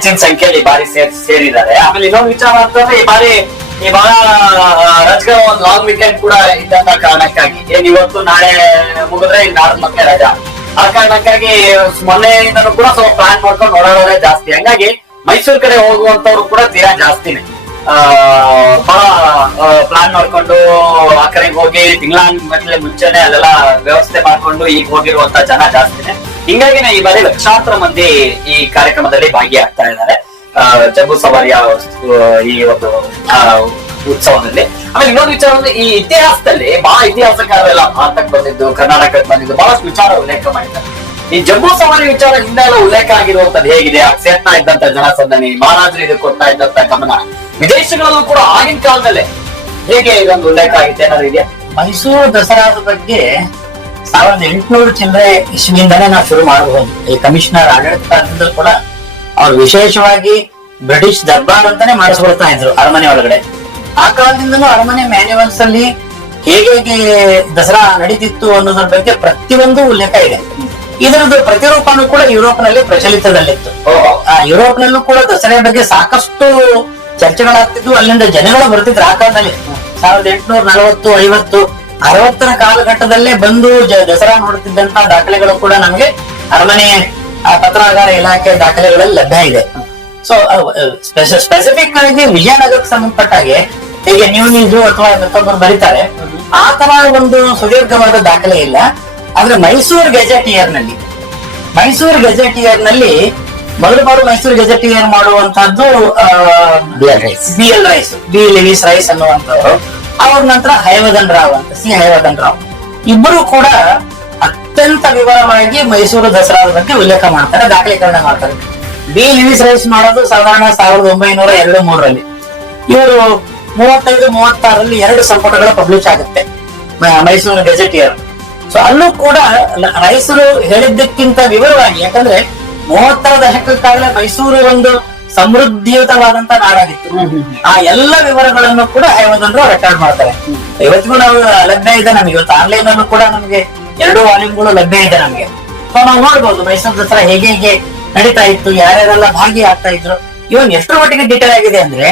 ಹೆಚ್ಚಿನ ಸಂಖ್ಯೆಯಲ್ಲಿ ಈ ಬಾರಿ ಸೇರಿದ್ದಾರೆ. ಆಮೇಲೆ ಇನ್ನೊಂದು ವಿಚಾರ ಅಂತಂದ್ರೆ ಈ ಬಹಳ ರಜಗ ಒಂದು ಲಾಂಗ್ ವೀಕೆಂಡ್ ಕೂಡ ಇದ್ದಂತ ಕಾರಣಕ್ಕಾಗಿ ಏನ್ ಇವತ್ತು ನಾಳೆ ಮುಗಿದ್ರೆ ಇನ್ ನಾಳೆ ಮತ್ತೆ ರಜಾ, ಆ ಕಾರಣಕ್ಕಾಗಿ ಮೊನ್ನೆಯಿಂದನೂ ಕೂಡ ಸ್ವಲ್ಪ ಪ್ಲಾನ್ ಮಾಡ್ಕೊಂಡು ಓಡಾಡೋದೇ ಜಾಸ್ತಿ. ಹಂಗಾಗಿ ಮೈಸೂರು ಕಡೆ ಹೋಗುವಂತವ್ರು ಕೂಡ ತೀರಾ ಜಾಸ್ತಿನೇ ಬಹಳ ಪ್ಲಾನ್ ಮಾಡ್ಕೊಂಡು ಆ ಕಡೆಗೆ ಹೋಗಿ ತಿಂಗಳ ಮುಂಚೆನೆ ಅಲ್ಲೆಲ್ಲ ವ್ಯವಸ್ಥೆ ಮಾಡ್ಕೊಂಡು ಈಗ ಹೋಗಿರುವಂತ ಜನ ಜಾಸ್ತಿನೇ. ಹಿಂಗಾಗಿನೇ ಈ ಬಾರಿ ಲಕ್ಷಾಂತರ ಮಂದಿ ಈ ಕಾರ್ಯಕ್ರಮದಲ್ಲಿ ಭಾಗಿಯಾಗ್ತಾ ಇದ್ದಾರೆ ಜಂಬೂ ಸವಾರಿಯ ಈ ಒಂದು ಉತ್ಸವದಲ್ಲಿ. ಆಮೇಲೆ ಇನ್ನೊಂದು ವಿಚಾರ ಅಂದ್ರೆ ಈ ಇತಿಹಾಸದಲ್ಲಿ ಬಹಳ ಇತಿಹಾಸಕಾರರೆಲ್ಲ ಭಾರತಕ್ಕೆ ಬಂದಿದ್ದು, ಕರ್ನಾಟಕಕ್ಕೆ ಬಂದಿದ್ದು ಬಹಳಷ್ಟು ವಿಚಾರ ಉಲ್ಲೇಖ ಮಾಡಿದ್ದಾರೆ. ಈ ಜಂಬೂ ಸವಾರಿ ವಿಚಾರ ಹಿಂದೆ ಎಲ್ಲ ಉಲ್ಲೇಖ ಆಗಿರುವಂತದ್ದು ಹೇಗಿದೆ, ಸೇರ್ತಾ ಇದ್ದಂತ ಜನಸಂದಣಿ, ಮಹಾರಾಜರು ಇದಕ್ಕೆ ಕೊಡ್ತಾ ಇದ್ದಂತ ಗಮನ, ವಿದೇಶಗಳಲ್ಲೂ ಕೂಡ ಆಗಿನ ಕಾಲದಲ್ಲೇ ಹೇಗೆ ಇದೊಂದು ಉಲ್ಲೇಖ ಆಗಿದೆ ಏನಾದ್ರು ಇದೆಯಾ? ಮೈಸೂರು ದಸರಾದ ಬಗ್ಗೆ 1800 ಚಿಲ್ಲರೆ ಇಸ್ವಿಯಿಂದಾನೇ ನಾವು ಶುರು ಮಾಡಬಹುದು. ಈ ಕಮಿಷನರ್ ಆಡಳಿತ ಕಾಲದಿಂದ ಕೂಡ ಅವ್ರು ವಿಶೇಷವಾಗಿ ಬ್ರಿಟಿಷ್ ದರ್ಬಾರ್ ಅಂತಾನೆ ಮಾಡಿಸ್ಕೊಳ್ತಾ ಇದ್ರು ಅರಮನೆ ಒಳಗಡೆ. ಆ ಕಾಲದಿಂದನೂ ಅರಮನೆ ಮ್ಯಾನ್ಯುವಲ್ಸ್ ಅಲ್ಲಿ ಹೇಗೆ ದಸರಾ ನಡೀತಿತ್ತು ಅನ್ನೋದ್ರ ಬಗ್ಗೆ ಪ್ರತಿಯೊಂದು ಉಲ್ಲೇಖ ಇದೆ. ಇದರದ್ದು ಪ್ರತಿರೂಪನೂ ಕೂಡ ಯುರೋಪ್ ನಲ್ಲಿ ಪ್ರಚಲಿತದಲ್ಲಿತ್ತು. ಯುರೋಪ್ ನಲ್ಲೂ ಕೂಡ ದಸರಾ ಬಗ್ಗೆ ಸಾಕಷ್ಟು ಚರ್ಚೆಗಳಾಗ್ತಿದ್ವು, ಅಲ್ಲಿಂದ ಜನಗಳು ಬರ್ತಿದ್ರು. ಆ ಕಾಲದಲ್ಲಿ 1840, 50, 60ರ ಕಾಲಘಟ್ಟದಲ್ಲೇ ಬಂದು ದಸರಾ ನೋಡುತ್ತಿದ್ದಂತ ದಾಖಲೆಗಳು ಕೂಡ ನಮಗೆ ಅರಮನೆ ಪತ್ರಾಗಾರ ಇಲಾಖೆ ದಾಖಲೆಗಳಲ್ಲಿ ಲಭ್ಯ ಇದೆ. ಸೊ ಸ್ಪೆಸಿಫಿಕ್ ಆಗಿ ವಿಜಯನಗರಕ್ಕೆ ಸಂಬಂಧಪಟ್ಟ ಹಾಗೆ ಹೀಗೆ ನ್ಯೂಸ್ ಅಥವಾ ಮತ್ತೊಬ್ಬರು ಬರೀತಾರೆ, ಆ ತರ ಒಂದು ಸುದೀರ್ಘವಾದ ದಾಖಲೆ ಇಲ್ಲ. ಆದ್ರೆ ಮೈಸೂರು ಗೆಜೆಟಿಯರ್ ನಲ್ಲಿ ಮೊದಲು ಮೈಸೂರು ಗೆಜೆಟಿಯರ್ ಮಾಡುವಂತಹದ್ದು ಬಿ ಲಿವಿಸ್ ರೈಸ್ ಅನ್ನುವಂಥವ್ರು. ಅವ್ರ ನಂತರ ಹೈವದನ್ ರಾವ್ ಅಂತ ಹೈವದನ್ ರಾವ್ ಇಬ್ಬರು ಕೂಡ ಅತ್ಯಂತ ವಿವರವಾಗಿ ಮೈಸೂರು ದಸರಾದ ಬಗ್ಗೆ ಉಲ್ಲೇಖ ಮಾಡ್ತಾರೆ, ದಾಖಲೀಕರಣ ಮಾಡ್ತಾರೆ. ಬಿ ಲಿವಿಸ್ ರೈಸ್ ಮಾಡೋದು ಸಾಧಾರಣ 1902-3ರಲ್ಲಿ. ಇವರು 35-36ರಲ್ಲಿ 2 ಸಂಪುಟಗಳು ಪಬ್ಲಿಷ್ ಆಗುತ್ತೆ ಮೈಸೂರು ಗೆಜೆಟಿಯರ್. ಸೊ ಅಲ್ಲೂ ಕೂಡ ರೈಸರು ಹೇಳಿದ್ದಕ್ಕಿಂತ ವಿವರವಾಗಿ, ಯಾಕಂದ್ರೆ 30ರ ದಶಕಕ್ಕಾಗಲೇ ಮೈಸೂರು ಒಂದು ಸಮೃದ್ಧಿಯುತವಾದಂತ ನಾಡಾಗಿತ್ತು. ಆ ಎಲ್ಲ ವಿವರಗಳನ್ನು ಕೂಡ ಹೈವದನ್ರು ರೆಕಾರ್ಡ್ ಮಾಡ್ತಾರೆ. ಇವತ್ತಿಗೂ ನಾವು ಲಭ್ಯ ಇದೆ ನಮ್ಗೆ, ಇವತ್ತು ಆನ್ಲೈನ್ ಅಲ್ಲೂ ಕೂಡ ನಮ್ಗೆ 2 ವಾಲ್ಯೂಮ್ಗಳು ಲಭ್ಯ ಇದೆ ನಮ್ಗೆ. ಸೊ ನಾವು ನೋಡ್ಬೋದು ಮೈಸೂರು ದಸರಾ ಹೇಗೆ ನಡೀತಾ ಇತ್ತು, ಯಾರ್ಯಾರೆಲ್ಲ ಭಾಗಿಯಾಗ್ತಾ ಇದ್ರು. ಇವನ್ ಎಷ್ಟರ ಮಟ್ಟಿಗೆ ಡೀಟೇಲ್ ಆಗಿದೆ ಅಂದ್ರೆ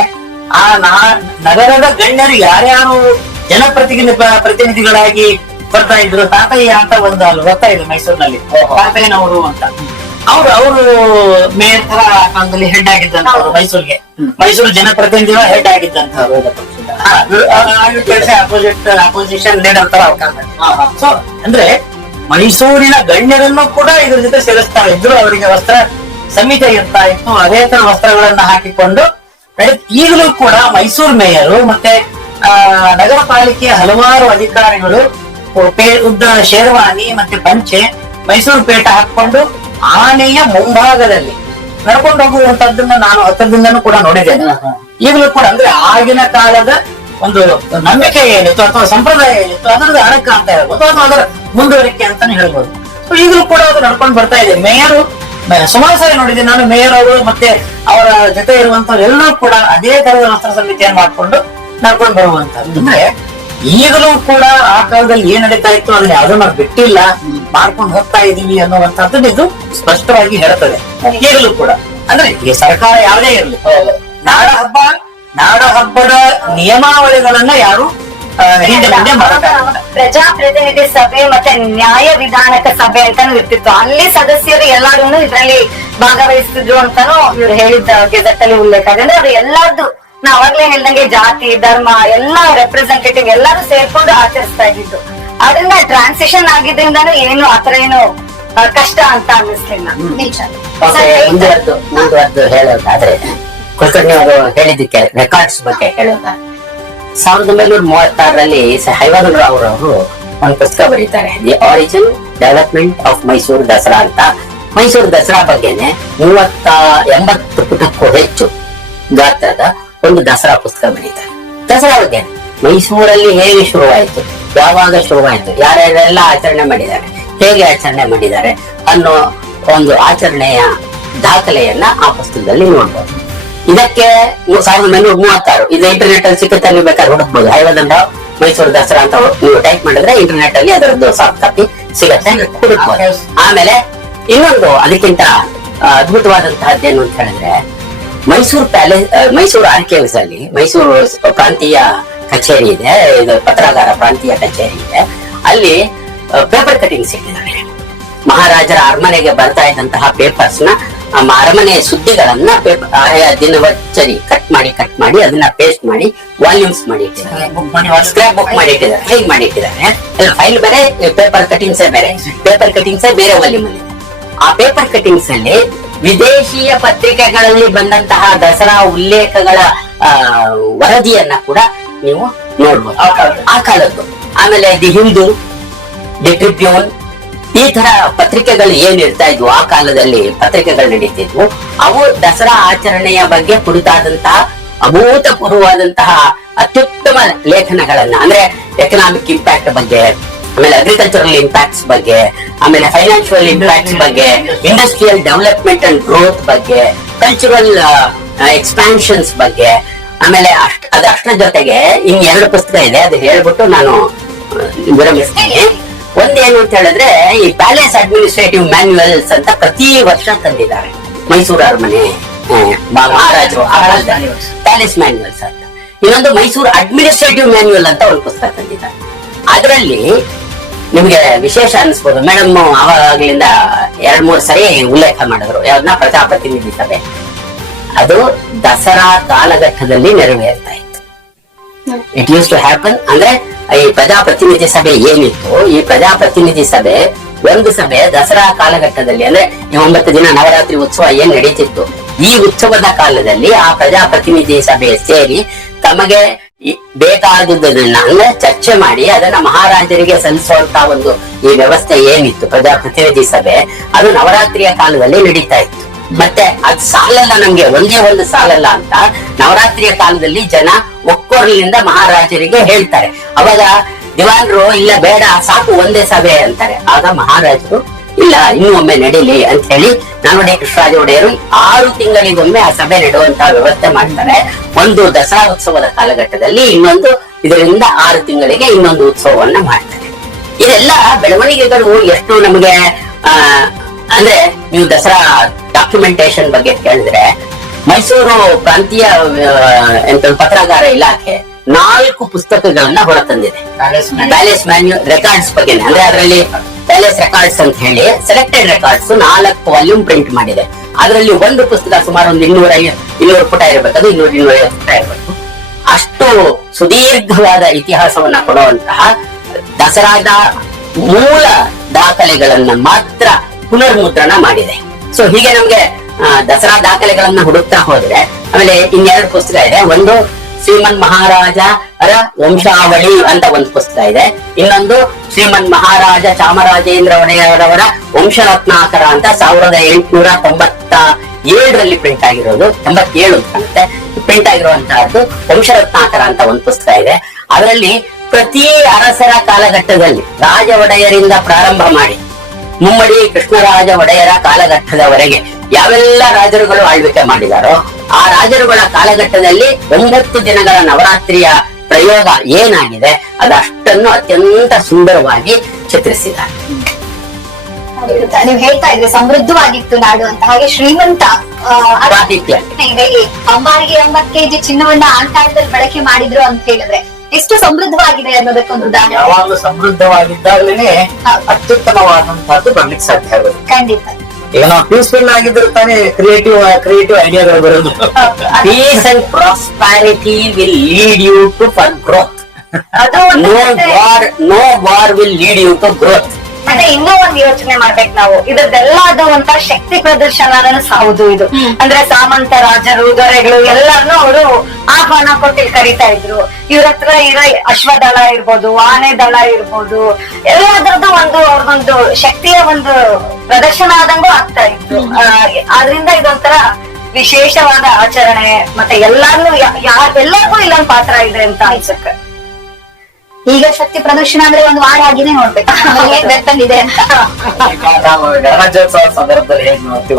ಆ ನಗರದ ಗಣ್ಯರು ಯಾರ್ಯಾರು ಪ್ರತಿನಿಧಿಗಳಾಗಿ ಬರ್ತಾ ಇದ್ರು. ತಾತಯ್ಯ ಅಂತ ಒಂದು ಅಲ್ಲಿ ಬರ್ತಾ ಇದ್ರು ಮೈಸೂರಿನಲ್ಲಿ, ತಾತಯ್ಯನವರು ಅಂತ. ಅವರು ಮೇಯರ್ ತರ ಕಾಲದಲ್ಲಿ ಹೆಡ್ ಆಗಿದ್ದಂತವ್ರು ಮೈಸೂರು ಜನಪ್ರತಿನಿಧಿಗಳ ಹೆಡ್ ಆಗಿದ್ದಂತವ್ರು. ಅಪೋಸಿಷನ್ ಲೀಡರ್ ತರ ಸೊ ಅಂದ್ರೆ ಮೈಸೂರಿನ ಗಣ್ಯರನ್ನು ಕೂಡ ಇದ್ರ ಜೊತೆ ಸೇರಿಸ್ತಾ ಇದ್ರು. ಅವರಿಗೆ ವಸ್ತ್ರ ಸಂಹಿತೆ ಇರ್ತಾ ಇತ್ತು, ಅದೇ ತರ ವಸ್ತ್ರಗಳನ್ನ ಹಾಕಿಕೊಂಡು ಈಗಲೂ ಕೂಡ ಮೈಸೂರು ಮೇಯರು ಮತ್ತೆ ನಗರ ಪಾಲಿಕೆಯ ಹಲವಾರು ಅಧಿಕಾರಿಗಳು ಉದ್ದ ಶೇರ್ವಾನಿ ಮತ್ತೆ ಪಂಚೆ ಮೈಸೂರು ಪೇಟ ಹಾಕೊಂಡು ಆನೆಯ ಮುಂಭಾಗದಲ್ಲಿ ನಡ್ಕೊಂಡು ಹೋಗುವಂತದ್ದನ್ನ ನಾನು ಹತ್ತಿರದಿಂದನೂ ಕೂಡ ನೋಡಿದ್ದೇನೆ. ಈಗಲೂ ಕೂಡ ಅಂದ್ರೆ ಆಗಿನ ಕಾಲದ ಒಂದು ನಂಬಿಕೆ ಏನಿತ್ತು ಅಥವಾ ಸಂಪ್ರದಾಯ ಏನಿತ್ತು ಅದರದ್ದು ಅಡಕ ಅಂತ ಹೇಳ್ಬೋದು, ಅಥವಾ ಅದರ ಮುಂದುವರಿಕೆ ಅಂತಾನೆ ಹೇಳ್ಬೋದು. ಸೊ ಈಗಲೂ ಕೂಡ ಅದು ನಡ್ಕೊಂಡು ಬರ್ತಾ ಇದೆ. ಮೇಯರು ಸುಮಾರು ಸಾರಿ ನೋಡಿದೆ ನಾನು, ಮೇಯರ್ ಅವರು ಮತ್ತೆ ಅವರ ಜೊತೆ ಇರುವಂತವ್ರು ಎಲ್ಲರೂ ಕೂಡ ಅದೇ ತರದ ವಸ್ತ್ರ ಸಮಿತಿಯನ್ನು ಮಾಡ್ಕೊಂಡು ನಡ್ಕೊಂಡು ಬರುವಂತದ್ದು. ಅಂದ್ರೆ ಈಗಲೂ ಕೂಡ ಆ ಕಾಲದಲ್ಲಿ ಏನ್ ನಡೀತಾ ಇತ್ತು ಅದನ್ನ ಯಾವ್ದನ್ನ ಬಿಟ್ಟಿಲ್ಲ, ಮಾಡ್ಕೊಂಡು ಹೋಗ್ತಾ ಇದೀವಿ ಅನ್ನುವಂಥದ್ದು ಇದು ಸ್ಪಷ್ಟವಾಗಿ ಹೇಳ್ತದೆ. ಈಗಲೂ ಕೂಡ ಅಂದ್ರೆ ಈ ಸರ್ಕಾರ ಯಾವುದೇ ಇರಲಿ, ನಾಡ ಹಬ್ಬದ ನಿಯಮಾವಳಿಗಳನ್ನ ಯಾರು ಹಿಂದೆ ಮುಂದೆ ಮಾಡಬೇಕಾಗಿಲ್ಲ. ಪ್ರಜಾಪ್ರತಿನಿಧಿ ಸಭೆ ಮತ್ತೆ ನ್ಯಾಯ ವಿಧಾನಕ ಸಭೆ ಅಂತಾನು ಇರ್ತಿತ್ತು, ಅಲ್ಲಿ ಸದಸ್ಯರು ಎಲ್ಲಾರು ಇದ್ರಲ್ಲಿ ಭಾಗವಹಿಸ್ತಿದ್ರು ಅಂತಾನು ಇವ್ರು ಹೇಳಿದ್ದ ಗೆಜೆಟ್ ಅಲ್ಲಿ ಉಲ್ಲೇಖ ಆಗಿದೆ. ಅಂದ್ರೆ ಅವ್ರು ಎಲ್ಲಾರ್ದು ನಾ ಅವಾಗ್ಲೇ ಹೇಳ್ದಂಗೆ ಜಾತಿ ಧರ್ಮ ಎಲ್ಲಾ ರೆಪ್ರೆಸೆಂಟೇಟಿವ್ ಎಲ್ಲಾರು ಸೇರ್ಕೊಂಡು ಆಚರಿಸ್ತಾ ಇದ್ದಿದ್ದು. ಅದರಿಂದ ಟ್ರಾನ್ಸಿಷನ್ ಆಗಿದ್ರಿಂದಾನು ಏನು ಆತರ ಏನು ಕಷ್ಟ ಅಂತ ಅನ್ನಿಸ್ಲಿಲ್ಲ. ಮುಂದುವರೆದು ಹೇಳೋದಾದ್ರೆ ಕುಲಕರ್ಣಿ ಅವರು ಹೇಳಿದ್ದಕ್ಕೆ ರೆಕಾರ್ಡ್ಸ್ ಬಗ್ಗೆ ಹೇಳೋದಾದ್ರೆ 1936ರಲ್ಲಿ ಹೈವದನ್ ರಾವ್ ಅವರು ಒಂದು ಪುಸ್ತಕ ಬರೀತಾರೆ, the origin development of Mysuru Dasara ಅಂತ. ಮೈಸೂರು ದಸರಾ ಬಗ್ಗೆನೆ 80 ಪುಟಕ್ಕೂ ಹೆಚ್ಚು ಗಾತ್ರದ ಒಂದು ದಸರಾ ಪುಸ್ತಕ ಬರೀತಾರೆ. ದಸರಾ ಬಗ್ಗೆ ಮೈಸೂರಲ್ಲಿ ಹೇಗೆ ಶುರುವಾಯಿತು, ಯಾವಾಗ ಶುರುವಾಯಿತು, ಯಾರ್ಯಾರೆಲ್ಲ ಆಚರಣೆ ಮಾಡಿದ್ದಾರೆ, ಹೇಗೆ ಆಚರಣೆ ಮಾಡಿದ್ದಾರೆ ಅನ್ನೋ ಒಂದು ಆಚರಣೆಯ ದಾಖಲೆಯನ್ನ ಆ ಪುಸ್ತಕದಲ್ಲಿ ನೋಡ್ಬೋದು. ಇದಕ್ಕೆ 1936 ಇದು ಇಂಟರ್ನೆಟ್ ಅಲ್ಲಿ ಸಿಕ್ಕುತ್ತೆ, ನೀವು ಬೇಕಾದ್ರೆ ಹುಡುಕ್ಬೋದು. ಹೈವದನ್ ರಾವ್ ಮೈಸೂರು ದಸರಾ ಅಂತ ನೀವು ಟೈಪ್ ಮಾಡಿದ್ರೆ ಇಂಟರ್ನೆಟ್ ಅಲ್ಲಿ ಅದರದ್ದು ಸಾಫ್ಟ್ ಕಾಪಿ ಸಿಗತ್ತೆ, ಹುಡುಕ್ಬೋದು. ಆಮೇಲೆ ಇನ್ನೊಂದು ಅದಕ್ಕಿಂತ ಅದ್ಭುತವಾದಂತಹದ್ದೇನು ಅಂತ ಹೇಳಿದ್ರೆ ಮೈಸೂರು ಪ್ಯಾಲೇಸ್, ಮೈಸೂರು ಆರ್ಕೈವ್ಸ್ ಅಲ್ಲಿ ಮೈಸೂರು ಪ್ರಾಂತೀಯ ಕಚೇರಿ ಇದೆ, ಇದು ಪತ್ರಗಾರ ಪ್ರಾಂತೀಯ ಕಚೇರಿ ಇದೆ. ಅಲ್ಲಿ ಪೇಪರ್ ಕಟಿಂಗ್ಸ್ ಇಟ್ಟಿದ್ದಾರೆ. ಮಹಾರಾಜರ ಅರಮನೆಗೆ ಬರ್ತಾ ಇದ್ದಂತಹ ಪೇಪರ್ಸ್ ನ, ಅರಮನೆ ಸುದ್ದಿಗಳನ್ನ ಆಯಾ ದಿನವಚ್ಚರಿ ಕಟ್ ಮಾಡಿ ಅದನ್ನ ಪೇಸ್ಟ್ ಮಾಡಿ ವಾಲ್ಯೂಮ್ಸ್ ಮಾಡಿ ಇಟ್ಟಿದ್ದಾರೆ, ಸ್ಕ್ರಾಪ್ ಬುಕ್ ಮಾಡಿ ಇಟ್ಟಿದ್ದಾರೆ, ಹೇಗ್ ಮಾಡಿ ಇಟ್ಟಿದ್ದಾರೆ. ಫೈಲ್ ಬೇರೆ, ಪೇಪರ್ ಕಟಿಂಗ್ಸ್ ಬೇರೆ, ಪೇಪರ್ ಕಟಿಂಗ್ಸ್ ಬೇರೆ ವಾಲ್ಯೂಮ್ ಅಲ್ಲಿ. ಆ ಪೇಪರ್ ಕಟಿಂಗ್ಸ್ ಅಲ್ಲಿ ವಿದೇಶಿಯ ಪತ್ರಿಕೆಗಳಲ್ಲಿ ಬಂದಂತಹ ದಸರಾ ಉಲ್ಲೇಖಗಳ ವರದಿಯನ್ನ ಕೂಡ ನೀವು ನೋಡ್ಬೋದು ಆ ಕಾಲದ್ದು. ಆಮೇಲೆ ದಿ ಹಿಂದೂ, ದಿ ಟ್ರಿಬ್ಯೂನ್, ಈ ತರ ಪತ್ರಿಕೆಗಳು ಏನ್ ಇರ್ತಾ ಇದ್ವು ಆ ಕಾಲದಲ್ಲಿ, ಪತ್ರಿಕೆಗಳು ನಡೀತಿದ್ವು. ಅವು ದಸರಾ ಆಚರಣೆಯ ಬಗ್ಗೆ ಕುರಿತಾದಂತಹ ಅಭೂತಪೂರ್ವವಾದಂತಹ ಅತ್ಯುತ್ತಮ ಲೇಖನಗಳನ್ನ, ಅಂದ್ರೆ ಎಕನಾಮಿಕ್ ಇಂಪ್ಯಾಕ್ಟ್ ಬಗ್ಗೆ, ಆಮೇಲೆ ಅಗ್ರಿಕಲ್ಚರಲ್ ಇಂಪ್ಯಾಕ್ಟ್ಸ್ ಬಗ್ಗೆ, ಆಮೇಲೆ ಫೈನಾನ್ಷಿಯಲ್ ಇಂಪ್ಯಾಕ್ಟ್ಸ್ ಬಗ್ಗೆ, ಇಂಡಸ್ಟ್ರಿಯಲ್ ಡೆವಲಪ್ಮೆಂಟ್ ಅಂಡ್ ಗ್ರೋತ್ ಬಗ್ಗೆ, ಕಲ್ಚರಲ್ ಎಕ್ಸ್ಪಾನ್ಷನ್ಸ್ ಬಗ್ಗೆ, ಆಮೇಲೆ ಅಷ್ಟರ ಜೊತೆಗೆ ಇನ್ 2 ಪುಸ್ತಕ ಇದೆ, ಅದು ಹೇಳ್ಬಿಟ್ಟು ನಾನು ವಿರಮಿಸ್ತೀನಿ. ಒಂದೇನು ಅಂತ ಹೇಳಿದ್ರೆ, ಈ ಪ್ಯಾಲೇಸ್ ಅಡ್ಮಿನಿಸ್ಟ್ರೇಟಿವ್ ಮ್ಯಾನ್ಯುಯಲ್ಸ್ ಅಂತ ಪ್ರತಿ ವರ್ಷ ತಂದಿದ್ದಾರೆ ಮೈಸೂರು ಅರಮನೆ ಮಹಾರಾಜರು ಪ್ಯಾಲೇಸ್ ಮ್ಯಾನ್ಯುಯಲ್ಸ್ ಅಂತ. ಇನ್ನೊಂದು ಮೈಸೂರು ಅಡ್ಮಿನಿಸ್ಟ್ರೇಟಿವ್ ಮ್ಯಾನ್ಯುಯಲ್ ಅಂತ ಒಂದು ಪುಸ್ತಕ ತಂದಿದ್ದಾರೆ. ಅದರಲ್ಲಿ ನಿಮ್ಗೆ ವಿಶೇಷ ಅನ್ಸ್ಬೋದು, ಮೇಡಮ್ ಆವಾಗ್ಲಿಂದ 2-3 ಸರಿ ಉಲ್ಲೇಖ ಮಾಡಿದ್ರು, ಯಾವ್ದನ್ನ ಪ್ರಜಾಪ್ರತಿನಿಧಿ ಸಭೆ. ಅದು ದಸರಾ ಕಾಲಘಟ್ಟದಲ್ಲಿ ನೆರವೇರ್ತಾ ಇತ್ತು. It use to happen. ಅಂದ್ರೆ ಈ ಪ್ರಜಾಪ್ರತಿನಿಧಿ ಸಭೆ ಏನಿತ್ತು, ಈ ಪ್ರಜಾಪ್ರತಿನಿಧಿ ಸಭೆ ಒಂದು ಸಭೆ ದಸರಾ ಕಾಲಘಟ್ಟದಲ್ಲಿ, ಅಂದ್ರೆ 9 ದಿನ ನವರಾತ್ರಿ ಉತ್ಸವ ಏನ್ ನಡೀತಿತ್ತು, ಈ ಉತ್ಸವದ ಕಾಲದಲ್ಲಿ ಆ ಪ್ರಜಾಪ್ರತಿನಿಧಿ ಸಭೆ ಸೇರಿ ತಮಗೆ ಬೇಕಾದುದನ್ನ ಅಂದ್ರೆ ಚರ್ಚೆ ಮಾಡಿ ಅದನ್ನ ಮಹಾರಾಜರಿಗೆ ಸಲ್ಲಿಸುವಂತ ಒಂದು ಈ ವ್ಯವಸ್ಥೆ ಏನಿತ್ತು ಪ್ರಜಾಪ್ರತಿನಿಧಿ ಸಭೆ, ಅದು ನವರಾತ್ರಿಯ ಕಾಲದಲ್ಲಿ ನಡೀತಾ ಇತ್ತು. ಮತ್ತೆ ಅದ್ ಸಾಲಲ್ಲ, ನಮ್ಗೆ ಒಂದೇ ಒಂದು ಸಾಲಲ್ಲ ಅಂತ ನವರಾತ್ರಿಯ ಕಾಲದಲ್ಲಿ ಜನ ಒಕ್ಕೊರಲಿನಿಂದ ಮಹಾರಾಜರಿಗೆ ಹೇಳ್ತಾರೆ. ಅವಾಗ ದಿವಾನ್ರು ಇಲ್ಲ ಬೇಡ ಸಾಕು ಒಂದೇ ಸಭೆ ಅಂತಾರೆ. ಆಗ ಮಹಾರಾಜರು ಇಲ್ಲ ಇನ್ನೂ ಒಮ್ಮೆ ನಡೀಲಿ ಅಂತ ಹೇಳಿ ನಾಲ್ವಡಿ ಕೃಷ್ಣರಾಜ ಒಡೆಯರು 6 ತಿಂಗಳಿಗೊಮ್ಮೆ ಆ ಸಭೆ ನಡೆಯುವಂತಹ ವ್ಯವಸ್ಥೆ ಮಾಡ್ತಾರೆ. ಒಂದು ದಸರಾ ಉತ್ಸವದ ಕಾಲಘಟ್ಟದಲ್ಲಿ, ಇನ್ನೊಂದು ಇದರಿಂದ 6 ತಿಂಗಳಿಗೆ ಇನ್ನೊಂದು ಉತ್ಸವವನ್ನ ಮಾಡ್ತಾರೆ. ಇದೆಲ್ಲ ಬೆಳವಣಿಗೆಗಳು ಎಷ್ಟು ನಮಗೆ ಅಂದ್ರೆ, ನೀವು ದಸರಾ ಡಾಕ್ಯುಮೆಂಟೇಶನ್ ಬಗ್ಗೆ ಕೇಳಿದ್ರೆ ಮೈಸೂರು ಪ್ರಾಂತೀಯ ಪತ್ರಗಾರ ಇಲಾಖೆ 4 ಪುಸ್ತಕಗಳನ್ನ ಹೊರತಂದಿದೆ ಪ್ಯಾಲೇಸ್ ರೆಕಾರ್ಡ್ಸ್ ಬಗ್ಗೆ. ಅಂದ್ರೆ ಅದರಲ್ಲಿ ಪ್ಯಾಲೇಸ್ ರೆಕಾರ್ಡ್ಸ್ ಅಂತ ಹೇಳಿ ಸೆಲೆಕ್ಟೆಡ್ ರೆಕಾರ್ಡ್ಸ್ 4 ವಾಲ್ಯೂಮ್ ಪ್ರಿಂಟ್ ಮಾಡಿದೆ. ಅದರಲ್ಲಿ ಒಂದು ಪುಸ್ತಕ ಸುಮಾರು ಒಂದು 200 ಪುಟ ಇರಬೇಕು, ಅದು 250 ಪುಟ ಇರಬೇಕು. ಅಷ್ಟು ಸುದೀರ್ಘವಾದ ಇತಿಹಾಸವನ್ನ ಕೊಡುವಂತಹ ದಸರಾದ ಮೂಲ ದಾಖಲೆಗಳನ್ನ ಮಾತ್ರ ಪುನರ್ಮುದ್ರಣ ಮಾಡಿದೆ. ಸೊ ಹೀಗೆ ನಮ್ಗೆ ದಸರಾ ದಾಖಲೆಗಳನ್ನ ಹುಡುಕ್ತಾ ಹೋದ್ರೆ, ಆಮೇಲೆ 2 ಪುಸ್ತಕ ಇದೆ. ಒಂದು ಶ್ರೀಮನ್ ಮಹಾರಾಜರ ವಂಶಾವಳಿ ಅಂತ ಒಂದು ಪುಸ್ತಕ ಇದೆ. ಇನ್ನೊಂದು ಶ್ರೀಮನ್ ಮಹಾರಾಜ ಚಾಮರಾಜೇಂದ್ರ ಒಡೆಯರವರ ವಂಶರತ್ನಾಕರ ಅಂತ 1897ರಲ್ಲಿ ಪ್ರಿಂಟ್ ಆಗಿರೋದು, 97 ಕಾಣುತ್ತೆ ಪ್ರಿಂಟ್ ಆಗಿರುವಂತಹದ್ದು ವಂಶರತ್ನಾಕರ ಅಂತ ಒಂದು ಪುಸ್ತಕ ಇದೆ. ಅದರಲ್ಲಿ ಪ್ರತಿ ಅರಸರ ಕಾಲಘಟ್ಟದಲ್ಲಿ ರಾಜ ಒಡೆಯರಿಂದ ಪ್ರಾರಂಭ ಮಾಡಿ ಮುಮ್ಮಡಿ ಕೃಷ್ಣರಾಜ ಒಡೆಯರ ಕಾಲಘಟ್ಟದವರೆಗೆ ಯಾವೆಲ್ಲ ರಾಜರುಗಳು ಆಳ್ವಿಕೆ ಮಾಡಿದಾರೋ ಆ ರಾಜರುಗಳ ಕಾಲಘಟ್ಟದಲ್ಲಿ 9 ದಿನಗಳ ನವರಾತ್ರಿಯ ಪ್ರಯೋಗ ಏನಾಗಿದೆ ಅದಷ್ಟನ್ನು ಅತ್ಯಂತ ಸುಂದರವಾಗಿ ಚಿತ್ರಿಸಿದ್ದಾರೆ. ನೀವು ಹೇಳ್ತಾ ಇದ್ರೆ ಸಮೃದ್ಧವಾಗಿತ್ತು ನಾಡು ಅಂತ, ಹಾಗೆ ಶ್ರೀಮಂತ ಅಂಬಾರಿಗೆ 80 kg ಚಿನ್ನವನ್ನ ಆ ಕಾಲದಲ್ಲಿ ಬಳಕೆ ಮಾಡಿದ್ರು ಅಂತ ಹೇಳಿದ್ರೆ ಎಷ್ಟು ಸಮೃದ್ಧವಾಗಿದೆ ಅನ್ನೋದಕ್ಕೊಂದು ಉದಾಹರಣೆ. ಯಾವಾಗಲೂ ಸಮೃದ್ಧವಾಗಿದ್ದಾಗಲೇ ಅತ್ಯುತ್ತಮವಾದಂತಹದ್ದು ಬರ್ಲಿಕ್ಕೆ ಸಾಧ್ಯ ಆಗುತ್ತೆ. ಖಂಡಿತ. ಈಗ ನಾವು ಪೀಸ್ಫುಲ್ ಆಗಿದ್ರೆ ತಾನೇ ಕ್ರಿಯೇಟಿವ್ ಐಡಿಯಾಗಳು ಬರೋದು. Peace and prosperity will lead you to for growth. No war will lead you to growth. ಮತ್ತೆ ಇನ್ನೂ ಒಂದು ಯೋಚನೆ ಮಾಡ್ಬೇಕು ನಾವು, ಇದೆಲ್ಲ ಅದು ಒಂಥರ ಶಕ್ತಿ ಪ್ರದರ್ಶನ ಹೌದು ಇದು. ಅಂದ್ರೆ ಸಾಮಂತ ರಾಜರು ದೊರೆಗಳು ಎಲ್ಲರನ್ನು ಅವರು ಆಹ್ವಾನ ಕೊಟ್ಟು ಕರೀತಾ ಇದ್ರು. ಇವ್ರ ಹತ್ರ ಇರೋ ಅಶ್ವದಳ ಇರ್ಬೋದು, ಆನೆ ದಳ ಇರ್ಬೋದು, ಎಲ್ಲದರದ್ದು ಅವ್ರದೊಂದು ಶಕ್ತಿಯ ಒಂದು ಪ್ರದರ್ಶನ ಆದಂಗೂ ಆಗ್ತಾ ಇತ್ತು. ಆದ್ರಿಂದ ಇದೊಂಥರ ವಿಶೇಷವಾದ ಆಚರಣೆ. ಮತ್ತೆ ಎಲ್ಲಾರ್ನು ಎಲ್ಲರಿಗೂ ಇಲ್ಲೊಂದು ಪಾತ್ರ ಇದೆ ಅಂತ ಅನ್ಸುತ್ತೆ. ಈಗ ಶಕ್ತಿ ಪ್ರದರ್ಶನ ಅಂದ್ರೆ ಒಂದು ವಾರ ಆಗಿನೇ ನೋಡ್ಬೇಕು ಏನ್ ಬೆತ್ತಂದಿದೆ ಅಂತ. ಗಣರಾಜ್ಯೋತ್ಸವ ಸಂದರ್ಭದಲ್ಲಿ ಹೇಗೆ ನೋಡ್ತೀವ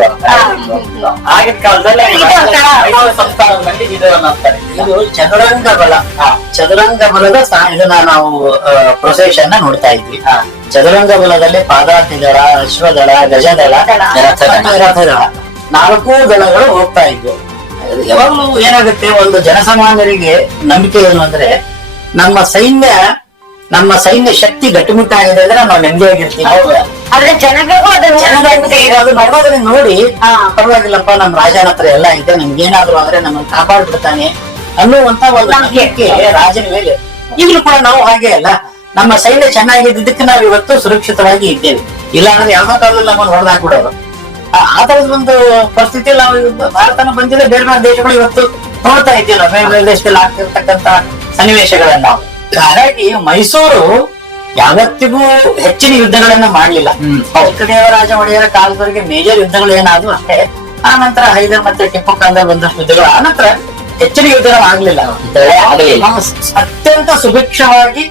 ಆಗಿನ ಕಾಲದಲ್ಲಿ ಸಂಸ್ಥಾನದಲ್ಲಿ ಇದು ಚದುರಂಗ ಬಲ. ಚದುರಂಗ ಬಲದ ಇದನ್ನ ನಾವು ಪ್ರೊಸೆಷನ್ ನೋಡ್ತಾ ಇದ್ವಿ. ಚದುರಂಗ ಬಲದಲ್ಲಿ ಪಾದಾತಿ ದಳ, ಅಶ್ವದಳ, ಗಜದಳ, ರಥದಳ 4 ದಳಗಳು ಹೋಗ್ತಾ ಇದ್ವು. ಯಾವಾಗ್ಲೂ ಏನಾಗುತ್ತೆ, ಒಂದು ಜನಸಾಮಾನ್ಯರಿಗೆ ನಂಬಿಕೆ ಏನು ಅಂದ್ರೆ ನಮ್ಮ ಸೈನ್ಯ ಶಕ್ತಿ ಗಟ್ಟಿಮುಟ್ಟಾಗಿದೆ ಅಂದ್ರೆ ನಾವು ನೆಮ್ಮದಿಯಾಗಿರ್ತೀವಿ. ಆದ್ರೆ ಜನಗಳಿಗೂ ಅದು ಮಾಡೋದನ್ನ ನೋಡಿ ಪರವಾಗಿಲ್ಲಪ್ಪ, ನಮ್ ರಾಜನ ಹತ್ರ ಎಲ್ಲ ಇದೆ, ನಮ್ಗೆ ಏನಾದ್ರು ಅಂದ್ರೆ ನಮ್ಮನ್ನ ಕಾಪಾಡ್ಬಿಡ್ತಾನೆ ಅನ್ನುವಂತ ಒಂದು ನಂಬಿಕೆ ರಾಜನ ಮೇಲೆ. ಈಗಲೂ ಕೂಡ ನಾವು ಹಾಗೆ ಅಲ್ಲ, ನಮ್ಮ ಸೈನ್ಯ ಚೆನ್ನಾಗಿದ್ದಕ್ಕೆ ನಾವು ಇವತ್ತು ಸುರಕ್ಷಿತವಾಗಿ ಇದ್ದೇವೆ. ಇಲ್ಲ ಅಂದ್ರೆ ಯಾವ್ದೋ ಕಾಲದಲ್ಲಿ ನಮ್ಮನ್ನು ಹೊಡೆದಾಕ್ಬಿಡೋರು. ಆ ತರದ ಒಂದು ಪರಿಸ್ಥಿತಿಯಲ್ಲಿ ನಾವು ಭಾರತನ ಬಂದಿಲ್ಲ, ಬೇರೆ ಬೇರೆ ದೇಶಗಳು ಇವತ್ತು ನೋಡ್ತಾ ಇದ್ದೀವಿ, ಬೇರೆ ಬೇರೆ ದೇಶದಲ್ಲಿ ಆಗ್ತಿರ್ತಕ್ಕಂತ ಸನ್ನಿವೇಶಗಳನ್ನ. ಹಾಗಾಗಿ ಮೈಸೂರು ಯಾವತ್ತಿಗೂ ಹೆಚ್ಚಿನ ಯುದ್ಧಗಳನ್ನ ಮಾಡ್ಲಿಲ್ಲ. ಚಿಕ್ಕದೇವರಾಜ ಒಡೆಯರ ಕಾಲದವರೆಗೆ ಮೇಜರ್ ಯುದ್ಧಗಳು ಏನಾದ್ರು ಅಷ್ಟೇ. ಆ ನಂತರ ಹೈದರ್ ಮತ್ತೆ ಟಿಪ್ಪು ಕಾಲದಲ್ಲಿ ಬಂದಷ್ಟು ಯುದ್ಧಗಳು, ಆ ನಂತರ ಹೆಚ್ಚಿನ ಯುದ್ಧಗಳು ಆಗ್ಲಿಲ್ಲ. ಅತ್ಯಂತ ಸುಭಿಕ್ಷವಾಗಿ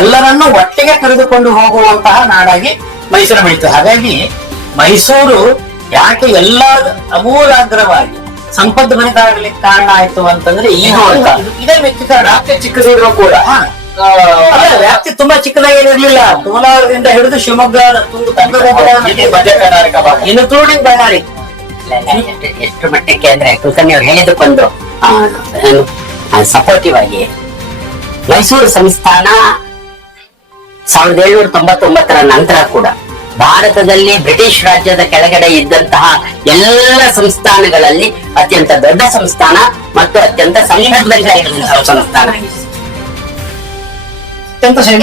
ಎಲ್ಲರನ್ನೂ ಒಟ್ಟಿಗೆ ಕರೆದುಕೊಂಡು ಹೋಗುವಂತಹ ನಾಡಾಗಿ ಮೈಸೂರು ಬೆಳೀತು. ಹಾಗಾಗಿ ಮೈಸೂರು ಯಾಕೆ ಎಲ್ಲ ಅಮೂಲಾಗ್ರವಾಗಿ ಸಂಪತ್ತು ಭರಿತ ಆಗ್ಲಿಕ್ಕೆ ಕಾರಣ ಆಯ್ತು ಅಂತಂದ್ರೆ ಈಗ ಇದೇ ಮುಖ್ಯ ಕಾರಣ. ಚಿಕ್ಕದಿದ್ರು ಕೂಡ ವ್ಯಾಪ್ತಿ ತುಂಬಾ ಚಿಕ್ಕದಾಗಿರ್ಲಿಲ್ಲ. ಕೋಲಾರದಿಂದ ಹಿಡಿದು ಶಿವಮೊಗ್ಗ, ಮಧ್ಯ ಕರ್ನಾಟಕ ಭಾಗ, ಇನ್ಕ್ಲೂಡಿಂಗ್ ಬಳ್ಳಾರಿ. ಎಷ್ಟು ಮಟ್ಟಕ್ಕೆ ಅಂದ್ರೆ ಕುಲಕರ್ಣಿ ಅವ್ರು ಹೇಳಿದಕ್ಕೊಂದು ಸಪೋರ್ಟಿವ್ ಆಗಿ ಮೈಸೂರು ಸಂಸ್ಥಾನ 1799 ನಂತರ ಕೂಡ ಭಾರತದಲ್ಲಿ ಬ್ರಿಟಿಷ್ ರಾಜ್ಯದ ಕೆಳಗಡೆ ಇದ್ದಂತಹ ಎಲ್ಲ ಸಂಸ್ಥಾನಗಳಲ್ಲಿ ಅತ್ಯಂತ ದೊಡ್ಡ ಸಂಸ್ಥಾನ ಮತ್ತು ಅತ್ಯಂತ ಸಂಸ್ಥಾನ.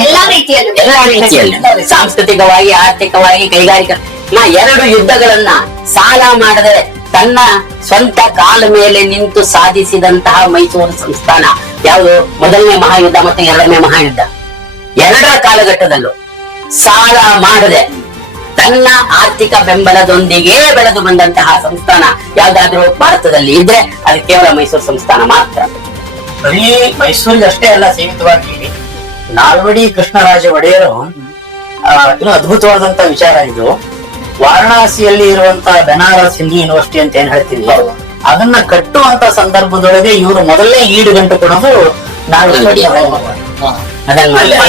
ಎಲ್ಲಾ ರೀತಿಯಲ್ಲೂ ಸಾಂಸ್ಕೃತಿಕವಾಗಿ, ಆರ್ಥಿಕವಾಗಿ, ಕೈಗಾರಿಕಾ ಎರಡು ಯುದ್ಧಗಳನ್ನ ಸಾಲ ಮಾಡದೆ ತನ್ನ ಸ್ವಂತ ಕಾಲ ಮೇಲೆ ನಿಂತು ಸಾಧಿಸಿದಂತಹ ಮೈಸೂರು ಸಂಸ್ಥಾನ ಯಾವುದು? ಮೊದಲನೇ ಮಹಾಯುದ್ಧ ಮತ್ತು ಎರಡನೇ ಮಹಾಯುದ್ಧ, ಎರಡರ ಕಾಲಘಟ್ಟದಲ್ಲೂ ಸಾಲ ಮಾಡದೆ ತನ್ನ ಆರ್ಥಿಕ ಬೆಂಬಲದೊಂದಿಗೆ ಬೆಳೆದು ಬಂದಂತಹ ಸಂಸ್ಥಾನ ಯಾವ್ದಾದ್ರೂ ಭಾರತದಲ್ಲಿ ಇದ್ರೆ ಅದು ಕೇವಲ ಮೈಸೂರು ಸಂಸ್ಥಾನ ಮಾತ್ರ. ಬರೀ ಮೈಸೂರಿಗೆ ಅಷ್ಟೇ ಅಲ್ಲ ಸೀಮಿತವಾಗಿ, ನಾಲ್ವಡಿ ಕೃಷ್ಣರಾಜ ಒಡೆಯರು ಇನ್ನು ಅದ್ಭುತವಾದಂತ ವಿಚಾರ ಇದು. ವಾರಣಾಸಿಯಲ್ಲಿ ಇರುವಂತಹ ಬೆನಾರಸ್ ಹಿಂದೂ ಯೂನಿವರ್ಸಿಟಿ ಅಂತ ಏನ್ ಹೇಳ್ತೀವಿ, ಅದನ್ನ ಕಟ್ಟುವಂತ ಸಂದರ್ಭದೊಳಗೆ ಇವರು ಮೊದಲನೇ ಈಡುಗಂಟು ಕೊಡೋದು ನಾಲ್ವಡಿ.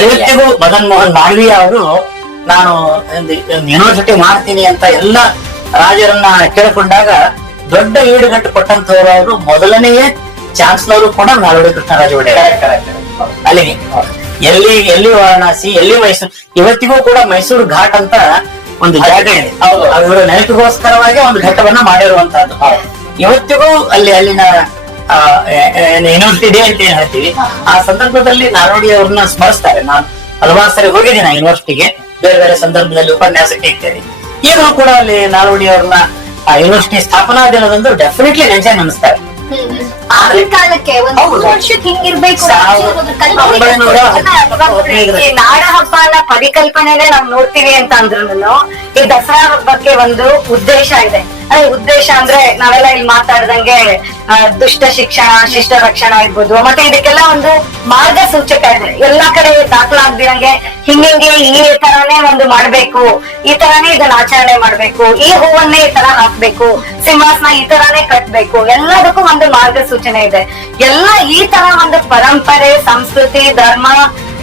ಇವತ್ತಿಗೂ ಮದನ್ ಮೋಹನ್ ಮಾಳವೀಯ ಅವರು ನಾನು ಯೂನಿವರ್ಸಿಟಿ ಮಾಡ್ತೀನಿ ಅಂತ ಎಲ್ಲ ರಾಜರನ್ನ ಕೇಳಿಕೊಂಡಾಗ ದೊಡ್ಡ ಈಡುಗಂಟು ಕೊಟ್ಟಂತವ್ರು ಅವರು ಮೊದಲನೆಯ ಚಾನ್ಸಲರ್ ಕೂಡ ನಾಲ್ವಡಿ ಕೃಷ್ಣರಾಜ ಒಡೆಯರ್. ಅಲ್ಲಿಗೆ ಎಲ್ಲಿ ವಾರಣಾಸಿ, ಎಲ್ಲಿ ಮೈಸೂರು, ಇವತ್ತಿಗೂ ಕೂಡ ಮೈಸೂರು ಘಾಟ್ ಅಂತ ಒಂದು ಜಾಗ ಇದೆ. ಅವರ ನೆನಪಿಗೋಸ್ಕರವಾಗಿ ಒಂದು ಘಟ್ಟವನ್ನ ಮಾಡಿರುವಂತಹದ್ದು. ಇವತ್ತಿಗೂ ಅಲ್ಲಿನ ಯೂನಿವರ್ಸಿಟಿ ಡೇ ಅಂತ ಏನ್ ಹೇಳ್ತೀವಿ, ಆ ಸಂದರ್ಭದಲ್ಲಿ ನಾಲ್ವಡಿ ಅವ್ರನ್ನ ಸ್ಮರಿಸ್ತಾರೆ. ನಾನು ಹಲವಾರು ಸರಿ ಹೋಗಿದ್ದೀನಿ ಯೂನಿವರ್ಸಿಟಿಗೆ, ಬೇರೆ ಬೇರೆ ಸಂದರ್ಭದಲ್ಲಿ ಉಪನ್ಯಾಸಕ್ಕೆ ಇರ್ತೇನೆ. ಈಗಲೂ ಕೂಡ ಅಲ್ಲಿ ನಾಲ್ವಡಿ ಅವ್ರನ್ನ ಆ ಯೂನಿವರ್ಸಿಟಿ ಸ್ಥಾಪನಾ ದಿನದಂದು ಡೆಫಿನೆಟ್ಲಿ ನೆನ್ಸೆ ನೆನೆಸ್ತಾರೆ. ಆಗಿನ ಕಾಲಕ್ಕೆ ಒಂದು ವರ್ಷಕ್ಕೆ ಹಿಂಗಿರ್ಬೇಕು ಈ ನಾಡ ಹಬ್ಬನ ಪರಿಕಲ್ಪನೆನೇ ನಾವ್ ನೋಡ್ತೀವಿ ಅಂತ ಅಂದ್ರೂ ಈ ದಸರಾ ಹಬ್ಬಕ್ಕೆ ಒಂದು ಉದ್ದೇಶ ಇದೆ. ಉದ್ದೇಶ ಅಂದ್ರೆ ನಾವೆಲ್ಲ ಇಲ್ಲಿ ಮಾತಾಡ್ದಂಗೆ ದುಷ್ಟ ಶಿಕ್ಷಣ, ಶಿಷ್ಟ ರಕ್ಷಣಾ ಇರ್ಬೋದು. ಮತ್ತೆ ಇದಕ್ಕೆಲ್ಲ ಒಂದು ಮಾರ್ಗಸೂಚಕ ಇದೆ. ಎಲ್ಲಾ ಕಡೆ ದಾಖಲಾಗ್ದಿರಂಗೆ ಹಿಂಗೆ ಈ ತರಾನೇ ಒಂದು ಮಾಡ್ಬೇಕು, ಈ ತರಾನೇ ಇದನ್ನ ಆಚರಣೆ ಮಾಡ್ಬೇಕು, ಈ ಹೂವನ್ನೇ ಈ ತರ ಹಾಕ್ಬೇಕು, ಸಿಂಹಾಸನ ಈ ತರಾನೇ ಕಟ್ಬೇಕು, ಎಲ್ಲದಕ್ಕೂ ಒಂದು ಮಾರ್ಗಸೂಚನೆ ಇದೆ. ಎಲ್ಲ ಈ ತರ ಒಂದು ಪರಂಪರೆ, ಸಂಸ್ಕೃತಿ, ಧರ್ಮ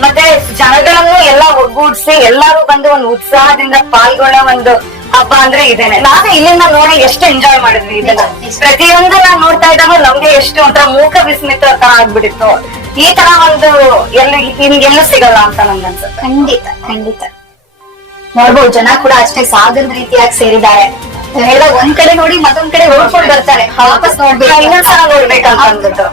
ಮತ್ತೆ ಜನಗಳನ್ನು ಎಲ್ಲ ಒಗ್ಗೂಡ್ಸಿ ಎಲ್ಲರೂ ಬಂದು ಒಂದು ಉತ್ಸಾಹದಿಂದ ಪಾಲ್ಗೊಳ್ಳೋ ಒಂದು ಹಬ್ಬ ಅಂದ್ರೆ ಇದೇನೆ. ನಾವೇ ಇಲ್ಲಿಂದ ನೋಡಿ ಎಷ್ಟು ಎಂಜಾಯ್ ಮಾಡಿದ್ವಿ ಇದನ್ನ. ಪ್ರತಿಯೊಂದು ನಾವ್ ನೋಡ್ತಾ ಇದ್ದಾಗ ನಮ್ಗೆ ಎಷ್ಟು ಒಂಥರ ಮೂಕ ವಿಸ್ಮಿತ ತರ ಆಗ್ಬಿಟ್ಟಿತ್ತು. ಈ ತರ ಒಂದು ಎಲ್ಲೂ ಸಿಗಲ್ಲ ಅಂತ ನಮ್ಗೆ ಅನ್ಸುತ್ತೆ. ಖಂಡಿತ ನೋಡ್ಬೋದು. ಜನ ಕೂಡ ಅಷ್ಟೇ ಸಾಗದ ರೀತಿಯಾಗಿ ಸೇರಿದ್ದಾರೆ. ಎಲ್ಲ ಒಂದ್ ಕಡೆ ನೋಡಿ ಮತ್ತೊಂದ್ ಕಡೆ ಓಡ್ಕೊಂಡು ಬರ್ತಾರೆ, ವಾಪಸ್ ನೋಡ್ಬೇಕು, ಇನ್ನೊಂದ್ಸಲ ನೋಡ್ಬೇಕಂತ ಅಂದ್ಬಿಟ್ಟು.